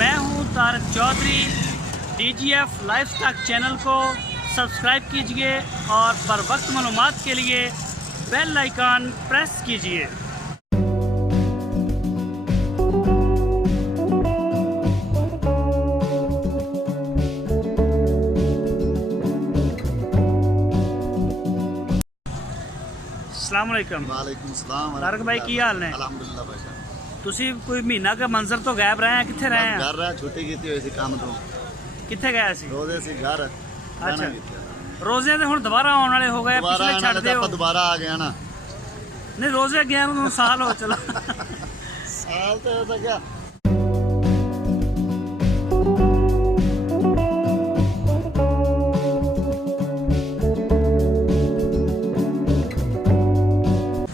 मैं हूं Tarak Chaudhary. DGF lifestyle channel को सब्सक्राइब कीजिए और बर वक्त मालूमात के लिए बेल आइकन प्रेस कीजिए। अस्सलामुअलैकुम। वालेकुम सलाम। तारक भाई की हाल ने? अल्हम्दुलिल्लाह भाई। ਤੁਸੀਂ ਕੋਈ ਮਹੀਨਾ का मंजर तो गायब रहे हैं, कितने रहे हैं? घर रहा छुट्टी की हुई सी काम तो कितने गए सी? रोजे सी घर अच्छा, रोजे ਤੇ ਹੁਣ ਦੁਬਾਰਾ ਆਉਣ ਵਾਲੇ ਹੋ ਗਏ, ਪਿਛਲੇ ਛੱਡ ਦਿਓ। ਆਪਾਂ ਦੁਬਾਰਾ ਆ ਗਏ ਨਾ। ਨਹੀਂ ਰੋਜ਼ੇ ਗਿਆ ਨੂੰ ਸਾਲ ਹੋ ਚਲਾ। ਸਾਲ ਤੇ ਹੋ ਗਿਆ।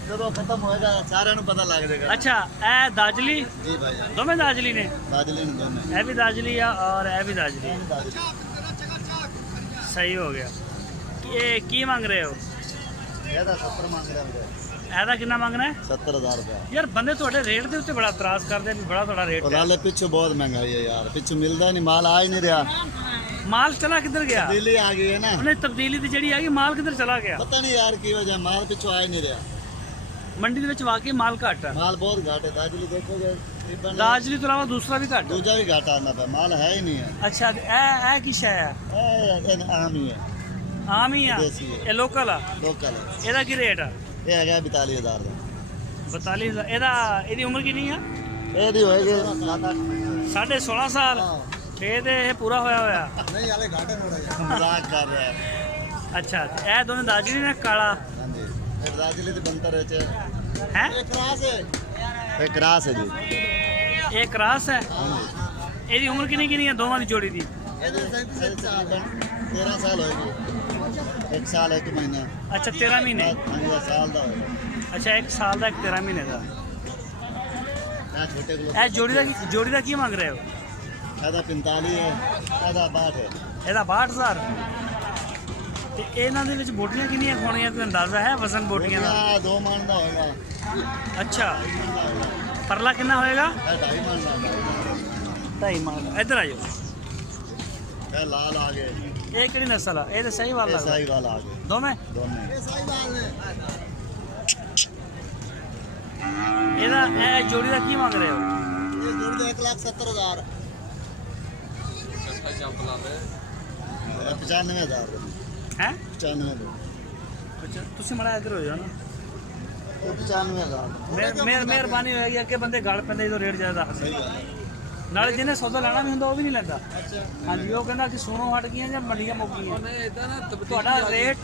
ਜਦੋਂ ਖਤਮ ਹੋਏਗਾ ਸਾਰਿਆਂ ਨੂੰ ਪਤਾ ਲੱਗ ਜਾਏਗਾ। अच्छा, ਇਹ ਦਾਜਲੀ ਜੀ ਭਾਈ, ਦੋਵੇਂ ਦਾਜਲੀ ਨੇ? ਦਾਜਲੀ ਨੇ ਦੋਨੇ। ਇਹ ਵੀ ਦਾਜਲੀ ਆ ਔਰ ਇਹ ਵੀ ਦਾਜਲੀ। ਸਹੀ ਹੋ ਗਿਆ। ਇਹ ਕੀ ਮੰਗ ਰਹੇ ਹੋ? ਇਹਦਾ 70 ਮੰਗ ਰਿਹਾ ਵੀਰੇ। ਇਹਦਾ ਕਿੰਨਾ ਮੰਗਣਾ ਹੈ? 70000 ਰੁਪਏ। ਯਾਰ ਬੰਦੇ ਤੁਹਾਡੇ ਰੇਟ ਦੇ ਉੱਤੇ ਬੜਾ ਇਤਰਾਜ਼ ਕਰਦੇ ਨੇ, ਬੜਾ ਤੁਹਾਡਾ ਰੇਟ ਉਹ ਹੈ। ਨਾਲੇ ਪਿੱਛੋਂ ਬਹੁਤ ਮਹਿੰਗਾਈ ਹੈ ਯਾਰ, ਪਿੱਛੋਂ ਮਿਲਦਾ ਨਹੀਂ ਮਾਲ, ਆ ਹੀ ਨਹੀਂ ਰਿਹਾ। ਮਾਲ ਚਲਾ ਕਿੱਧਰ ਗਿਆ? ਦਿੱਲੀ ਆ ਗਈ ਹੈ ਨਾ। ਉਹਨੇ ਤਬਦੀਲੀ ਦੀ ਜਿਹੜੀ ਹੈਗੀ, ਮਾਲ ਕਿੱਧਰ ਚਲਾ ਗਿਆ? ਪਤਾ ਨਹੀਂ ਯਾਰ ਕੀ ਵਜ੍ਹਾ, ਮਾਲ ਪਿੱਛੋਂ ਆ ਹੀ ਨਹੀਂ ਰਿਹਾ। ਮੰਡੀ ਦੇ ਵਿੱਚ ਵਾਕਈ ਮਾਲ ਘੱਟ ਹੈ। ਮਾਲ ਬਹੁਤ ਘੱਟ ਹੈ। ਦਾਜਲੀ ਦੇਖੋਗੇ ਤਕਰੀਬਨ ਦਾਜਲੀ ਤੋਂ ਇਲਾਵਾ ਦੂਸਰਾ ਵੀ ਘੱਟ ਹੈ। ਦੂਜਾ ਵੀ ਘੱਟ ਆਉਂਦਾ ਪਿਆ, ਮਾਲ ਹੈ ਹੀ ਨਹੀਂ ਹੈ। ਅੱਛਾ, ਇਹ ਕੀ ਸ਼ੈ ਹੈ? ਇਹ ਆਮ ਹੀ ਹੈ, ਆਮ ਹੀ ਆ? ਦੇਸੀ ਹੈ। ਇਹ ਲੋਕਲ ਆ? ਲੋਕਲ ਹੈ। ਇਹਦਾ ਕੀ ਰੇਟ ਆ? ਇਹ ਹੈਗਾ 42000 ਦਾ। 42,000। ਇਹਦੀ ਉਮਰ ਕਿੰਨੀ ਆ? ਇਹਦੀ ਹੋਏਗੀ 7-8 ਮਹੀਨੇ। 16.5 ਸਾਲ। ਫੇਰ ਤੇ ਇਹ ਪੂਰਾ ਹੋਇਆ ਹੋਇਆ। ਨਹੀਂ ਹਾਲੇ ਘੱਟ ਹੈ ਥੋੜਾ ਜਿਹਾ, ਮਜ਼ਾਕ ਕਰ ਰਿਹਾ ਹੈ। ਅੱਛਾ, ਇਹ ਦੋਵੇਂ ਦਾਜਲੀ ਨੇ? ਕਾਲਾ ਹਾਂਜੀ, ਇਹ ਦਾਜਲੀ ਦੇ ਬੰਤਰ ਵਿੱਚ ਹੈ। ਇਹ ਕਰਾਸ ਹੈ। ਇਹ ਕਰਾਸ ਹੈ ਜੀ। ਇਹ ਕਰਾਸ ਹੈ। ਹਾਂਜੀ, ਇਹਦੀ ਉਮਰ ਕਿੰਨੀ ਹੈ ਦੋਵਾਂ ਦੀ ਜੋੜੀ ਦੀ? ਇਹਦੇ ਤਕਰੀਬਨ 13 ਸਾਲ ਹੋਏਗੀ। 1 ਸਾਲ 1 ਮਹੀਨਾ। ਅੱਛਾ, 13 ਮਹੀਨੇ। ਹਾਂਜੀ, ਇਹ ਸਾਲ ਦਾ ਹੋਏਗਾ। ਅੱਛਾ, 1 ਸਾਲ ਦਾ, 13 ਮਹੀਨੇ ਦਾ। ਇਹ ਛੋਟੇ ਕੋਲ ਇਹ ਜੋੜੀ ਦਾ ਕੀ ਮੰਗ ਰਹੇ ਹੋ? ਇਹਦਾ 45 ਹੈ, ਇਹਦਾ 62 ਹੈ। ਇਹਦਾ 62,000। ਤੇ ਇਹਨਾਂ ਦੇ ਵਿੱਚ ਬੋਟੀਆਂ ਕਿੰਨੀਆਂ ਖਾਣੀਆਂ, ਕੋਈ ਅੰਦਾਜ਼ਾ ਹੈ ਵਜ਼ਨ ਬੋਟੀਆਂ ਦਾ? ਇਹ 2 ਮਣ ਦਾ ਹੋਏਗਾ। ਅੱਛਾ, ਪਰਲਾ ਕਿੰਨਾ ਹੋਏਗਾ? ਇਹ 2.5 ਮਣ ਦਾ ਹੋਏਗਾ। 2.5 ਮਣ। ਇੱਧਰ ਆ ਜਾਓ। ਇਹ ਲਾਲ ਆ ਗਏ। ਇਹ ਕਿਹੜੀ ਨਸਲ ਆ? ਇਹ ਤਾਂ ਸਹੀ ਵਾਲਾ ਇਹ ਲੱਗਦਾ। ਸਾਈ ਵਾਲਾ ਆ ਗਏ ਦੋਵੇਂ? ਦੋਨੇ। ਇਹਦਾ ਇਹ ਜੋੜੀ ਦਾ ਕੀ ਮੰਗ ਰਹੇ ਹੋ? ਇਹ ਜੋੜੀ ਦਾ 1,70,000। 95,000 ਹੈ? 95,000। ਅੱਛਾ, ਤੁਸੀਂ ਮੜਾ ਇੱਧਰ ਹੋ ਜਾਓ ਨਾ। ਇਹ 95,000। ਮਿਹਰਬਾਨੀ ਹੋਏਗੀ, ਅੱਗੇ ਬੰਦੇ ਗਲ ਪੈਂਦੇ ਜਦੋਂ ਰੇਟ ਜ਼ਿਆਦਾ ਦੱਸਦੇ। ਸਹੀ ਗੱਲ ਹੈ। ਨਾਲੇ ਜਿਹਨੇ ਸੌਦਾ ਲੈਣਾ ਵੀ ਹੁੰਦਾ ਉਹ ਵੀ ਨਹੀਂ ਲੈਂਦਾ। ਹਾਂਜੀ, ਉਹ ਕਹਿੰਦਾ ਕਿ ਸੋਨੋਂ ਹਟ ਗਈਆਂ ਜਾਂ ਮੰਡੀਆਂ ਮੁੱਕ ਗਈਆਂ। ਤੁਹਾਡਾ ਰੇਟ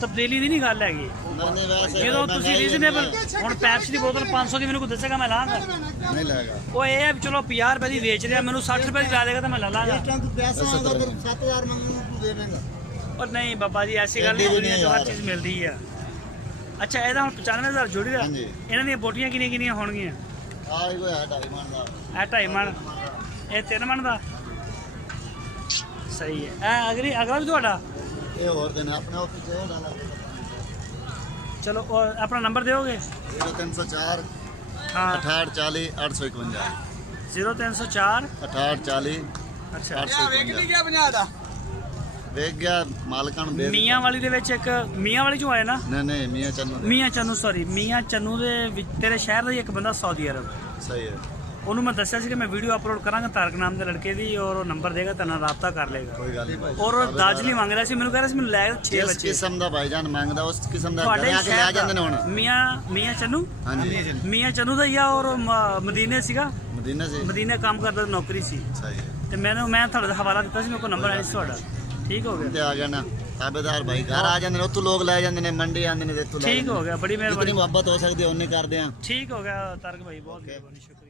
ਤਬਦੀਲੀ ਦੀ ਨਹੀਂ ਗੱਲ ਹੈਗੀ। ਨਹੀਂ ਵੈਸੇ ਜਦੋਂ ਤੁਸੀਂ ਰੀਜ਼ਨੇਬਲ, ਹੁਣ ਪੈਪਸੀ ਦੀ ਬੋਤਲ 500 ਦੀ ਮੈਨੂੰ ਕੋਈ ਦੱਸੇਗਾ ਮੈਂ ਲਾਂਗਾ? ਨਹੀਂ ਲੱਗੇਗਾ। ਉਹ ਇਹ ਹੈ ਵੀ ਚਲੋ 50 ਰੁਪਏ ਦੀ ਵੇਚ ਰਿਹਾ, ਮੈਨੂੰ 60 ਰੁਪਏ ਦੀ ਲਾ ਦੇਗਾ ਤਾਂ ਮੈਂ ਲੈ ਲਾਂਗਾ। 7,000 ਮੰਗਣ ਨੂੰ ਤੂੰ ਦੇ ਦੇਂਗਾ। ਔਰ ਨਹੀਂ ਬਾਬਾ ਜੀ, ਐਸੀ ਗੱਲ ਨਹੀਂ, ਦੁਨੀਆ 'ਚ ਹਰ ਚੀਜ਼ ਮਿਲਦੀ ਆ। ਅੱਛਾ, ਇਹਦਾ ਹੁਣ 95,000 ਜੋੜੀ ਦਾ। ਹਾਂਜੀ। ਇਹਨਾਂ ਦੀਆਂ ਬੋਟੀਆਂ ਕਿੰਨੀਆਂ ਹੋਣਗੀਆਂ? ਆਹ ਕੋਈ ਹੈ 2.5 ਮਣ ਦਾ। ਇਹ 2.5 ਮਣ, ਇਹ 3 ਮਣ ਦਾ। ਸਹੀ ਹੈ। ਇਹ ਅਗਲਾ ਵੀ ਤੁਹਾਡਾ? ਇਹ ਹੋਰ ਦਿਨ ਆਪਣੇ ਆਫਿਸ ਤੇ ਉਹ ਨਾਲ। ਚਲੋ, ਔਰ ਆਪਣਾ ਨੰਬਰ ਦਿਓਗੇ? 0304 ਹਾਂ, 6840 851। 0304 6840 ਅੱਛਾ। 851। ਵੇਖ ਗਿਆ ਮਾਲਕਾਂ ਨੂੰ ਦੇ। ਮੀਆਂ ਵਾਲੀ ਦੇ ਵਿੱਚ ਇੱਕ ਮੀਆਂ ਵਾਲੀ ਚੋਂ ਆਏ ਨਾ? ਨਹੀਂ ਮੀਆਂ ਚੰਨੂ। ਮੀਆਂ ਚੰਨੂ, ਸੌਰੀ, ਮੀਆਂ ਚੰਨੂ ਦੇ ਵਿੱਚ ਤੇਰੇ ਸ਼ਹਿਰ ਦਾ ਹੀ ਇੱਕ ਬੰਦਾ ਸਾਊਦੀ ਅਰਬ। ਸਹੀ ਹੈ। ਉਹਨੂੰ ਮੈਂ ਦੱਸਿਆ ਸੀ ਕਿ ਮੈਂ ਵੀਡੀਓ ਅਪਲੋਡ ਕਰਾਂਗਾ ਤਾਰਕ ਨਾਮ ਦੇ ਲੜਕੇ ਦੀ, ਔਰ ਉਹ ਨੰਬਰ ਦੇਗਾ, ਤਾਂ ਨਾਲ ਰਾਬਤਾ ਕਰ ਲੇਗਾ। ਕੋਈ ਗੱਲ ਨਹੀਂ ਭਾਈ। ਔਰ ਉਹ ਦਾਜਲੀ ਮੰਗ ਰਿਹਾ ਸੀ, ਮੈਨੂੰ ਕਹਿ ਰਿਹਾ ਸੀ ਮੈਨੂੰ ਲੈ 6 ਜਿਸ ਬੱਚੇ। ਕਿਸਮ ਦਾ ਭਾਈਜਾਨ ਮੰਗਦਾ ਉਸ ਕਿਸਮ ਦਾ ਤੁਹਾਡੇ ਘਰੇ ਆ ਕੇ ਲੈ ਜਾਂਦੇ ਨੇ ਹੁਣ। ਮੀਆਂ ਚੰਨੂ? ਹਾਂਜੀ, ਮੀਆਂ ਚੰਨੂ ਦਾ ਹੀ ਆ, ਔਰ ਮਦੀਨੇ ਸੀਗਾ। ਮਦੀਨਾ ਸੀ। ਮਦੀਨੇ ਕੰਮ ਕਰਦਾ, ਨੌਕਰੀ ਸੀ। ਸਹੀ ਹੈ। ਤੇ ਮੈਂ ਤੁਹਾਡਾ ਹਵਾਲਾ ਦਿੱਤਾ ਸੀ, ਮੇਰੇ ਕੋਲ ਨੰਬਰ ਆਇਆ ਸੀ ਤੁਹਾਡਾ। ਠੀਕ ਹੋ ਗਿਆ। ਤੇ ਆ ਗਿਆ ਨਾ ਤਾਬੇਦਾਰ ਭਾਈ, ਘਰ ਆ ਜਾਂਦੇ ਨੇ, ਉੱਥੋਂ ਲੋਕ ਲੈ ਜਾਂਦੇ ਨੇ, ਮੰਡੀ ਆਉਂਦੇ ਨੇ, ਇੱਥੋਂ ਲੈ ਠੀਕ ਹੋ ਗਿਆ, ਬੜੀ ਜਿਤਨੀ ਮਿਹਰਬਾਨੀ। ਮੁਹੱਬਤ ਹੋ ਸਕਦੀ ਹੈ ਉਨੀ ਕਰਦੇ ਆ। ਠੀਕ ਹੋ ਗਿਆ ਤਾਰਕ ਭਾਈ, ਬਹੁਤ ਮਿਹਰਬਾਨੀ, ਸ਼ੁਕਰੀਆ।